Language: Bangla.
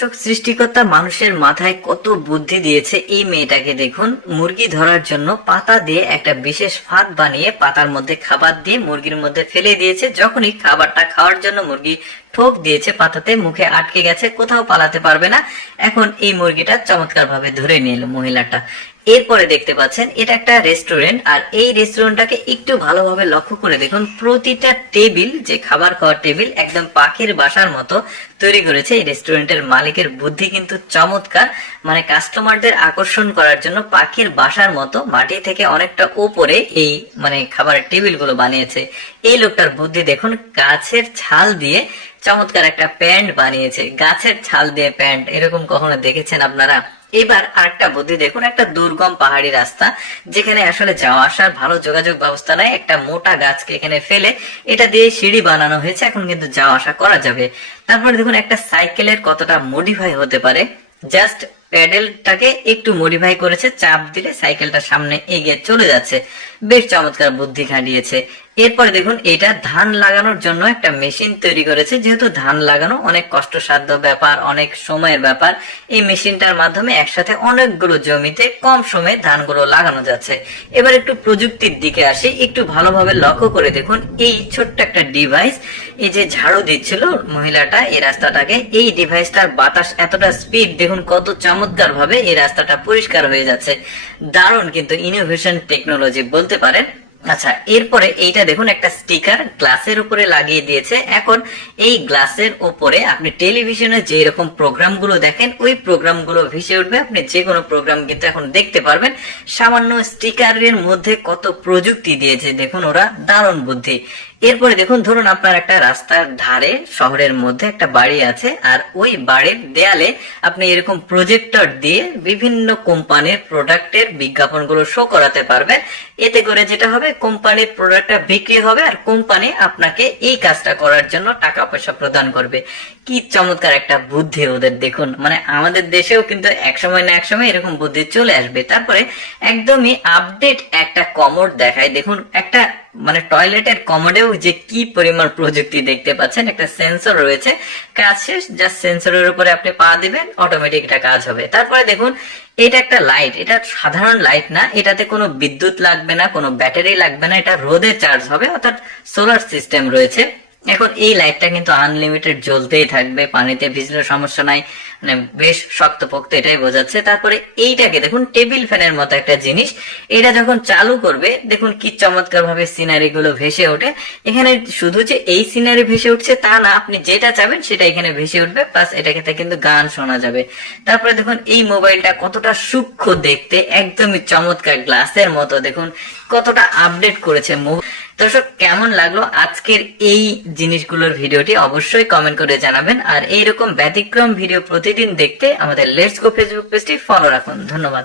দর্শক, সৃষ্টিকর্তা মানুষের মাথায় কত বুদ্ধি দিয়েছে। এই মেয়েটাকে দেখুন, মুরগি ধরার জন্য পাতা দিয়ে একটা বিশেষ ফাঁদ বানিয়ে পাতার মধ্যে খাবার দিয়ে মুরগির মধ্যে ফেলে দিয়েছে। যখনই খাবারটা খাওয়ার জন্য মুরগি ঠোক দিয়েছে, পাতাতে মুখে আটকে গেছে, কোথাও পালাতে পারবে না। এখন এই মুরগিটা চমৎকার ভাবে ধরে নিল মহিলাটা। এরপরে দেখতে পাচ্ছেন এটা একটা রেস্টুরেন্ট, আর এই রেস্টুরেন্টটাকে একটু ভালোভাবে লক্ষ্য করে দেখুন, প্রতিটা টেবিল, যে খাবার খাওয়ার টেবিল, একদম পাখির বাসার মতো তৈরি করেছে। এই রেস্টুরেন্টের মালিকের বুদ্ধি কিন্তু চমৎকার। মানে কাস্টমারদের আকর্ষণ করার জন্য পাখির বাসার মতো মাটি থেকে অনেকটা উপরে এই খাবারের টেবিল গুলো বানিয়েছে। এই লোকটার বুদ্ধি দেখুন, গাছের ছাল দিয়ে চমৎকার একটা প্যান্ট বানিয়েছে। গাছের ছাল দিয়ে প্যান্ট, এরকম কখনো দেখেছেন আপনারা? এবার আরেকটা বুদ্ধি দেখুন, একটা দুর্গম পাহাড়ি রাস্তা, যেখানে আসলে যাওয়া আসার ভালো যোগাযোগ ব্যবস্থা নাই। একটা মোটা গাছকে এখানে ফেলে এটা দিয়ে সিঁড়ি বানানো হয়েছে, এখন কিন্তু যাওয়া আসা করা যাবে। তারপরে দেখুন একটা সাইকেলের কতটা মডিফাই হতে পারে। জাস্ট প্যাডেলটাকে একটু মডিফাই করেছে, চাপ দিলে সাইকেলটা সামনে এগিয়ে চলে যাচ্ছে। বেশ চমৎকার বুদ্ধি খাটিয়েছে। এরপরে দেখুন, এটা ধান লাগানোর জন্য একটা মেশিন তৈরি করেছে। যেহেতু ধান লাগানো অনেক কষ্টসাধ্য ব্যাপার, অনেক সময়ের ব্যাপার, এই মেশিনটার মাধ্যমে একসাথে অনেকগুলো জমিতে কম সময়ে ধানগুলো লাগানো যাচ্ছে। এবার একটু প্রযুক্তির দিকে আসি, একটু ভালোভাবে লক্ষ্য করে দেখুন, এই ছোট্ট একটা ডিভাইস, এই যে ঝাড়ু দিচ্ছিল মহিলাটা এই রাস্তাটাকে, এই ডিভাইসটার বাতাস এতটা স্পিড, দেখুন কত চমৎকার ভাবে এই রাস্তাটা পরিষ্কার হয়ে যাচ্ছে। দারুণ কিন্তু ইনোভেশন টেকনোলজি বলতে পারেন। আচ্ছা, এরপরে এইটা দেখুন, একটা স্টিকার গ্লাসের উপরে লাগিয়ে দিয়েছে। এখন এই গ্লাসের উপরে আপনি টেলিভিশনে যে রকম প্রোগ্রাম গুলো দেখেন, ওই প্রোগ্রাম গুলো ভেসে উঠবে। আপনি যে কোনো প্রোগ্রাম কিন্তু এখন দেখতে পারবেন সামান্য স্টিকারের মধ্যে। কত প্রযুক্তি দিয়েছে দেখুন ওরা, দারুণ বুদ্ধি। এরপরে দেখুন, ধরুন আপনার একটা রাস্তার ধারে শহরের মধ্যে একটা বাড়ি আছে, আর ওই বাড়ির দেয়ালে আপনি এরকম প্রজেক্টর দিয়ে বিভিন্ন কোম্পানির প্রোডাক্টের বিজ্ঞাপনগুলো শো করাতে পারবেন। এতে করে যেটা হবে, কোম্পানির প্রোডাক্টটা বিক্রি হবে, আর কোম্পানি আপনাকে এই কাজটা করার জন্য টাকা পয়সা প্রদান করবে। কি চমৎকার একটা বুদ্ধি ওদের দেখুন। আমাদের দেশেও কিন্তু একসময় না একসময় এরকম বুদ্ধি চলে আসবে। তারপরে একদমই আপডেট একটা কমোড দেখায় দেখুন, একটা টয়লেটের কমোডেও যে কি পরিমাণ প্রযুক্তি দেখতে পাচ্ছেন। একটা সেন্সর রয়েছে, কাজ শেষ, জাস্ট সেন্সরের উপরে আপনি পা দিবেন, অটোমেটিক এটা কাজ হবে। তারপরে দেখুন, এটা একটা লাইট, এটা সাধারণ লাইট না, এটাতে কোনো বিদ্যুৎ লাগবে না, কোনো ব্যাটারি লাগবে না, এটা রোদে চার্জ হবে, অর্থাৎ সোলার সিস্টেম রয়েছে। এখন এই লাইটটা কিন্তু আনলিমিটেড জ্বলতেই থাকবে, পানিতে ভিজলে সমস্যা নাই। বেশ শক্তপোক্ত, এটাই বোঝাচ্ছে। তারপরে এইটাকে দেখুন, টেবিল ফ্যানের মতো একটা জিনিস, এটা যখন চালু করবে দেখুন কি চমৎকার ভাবে সিনারি গুলো ভেসে ওঠে। এখানে শুধু যে এই সিনারি ভেসে উঠছে তা না, আপনি যেটা চাবেন সেটা এখানে ভেসে উঠবে, প্লাস এটাকে কিন্তু গান শোনা যাবে। তারপরে দেখুন এই মোবাইলটা কতটা সূক্ষ্ম দেখতে, একদমই চমৎকার, গ্লাসের মতো। দেখুন কতটা আপডেট করেছে মোবাইল। দর্শক, কেমন লাগলো আজকের এই জিনিসগুলোর ভিডিওটি অবশ্যই কমেন্ট করে জানাবেন। আর এইরকম ব্যতিক্রম ভিডিও প্রতিদিন দেখতে আমাদের লেটস গো ফেসবুক পেজটি ফলো রাখুন। ধন্যবাদ।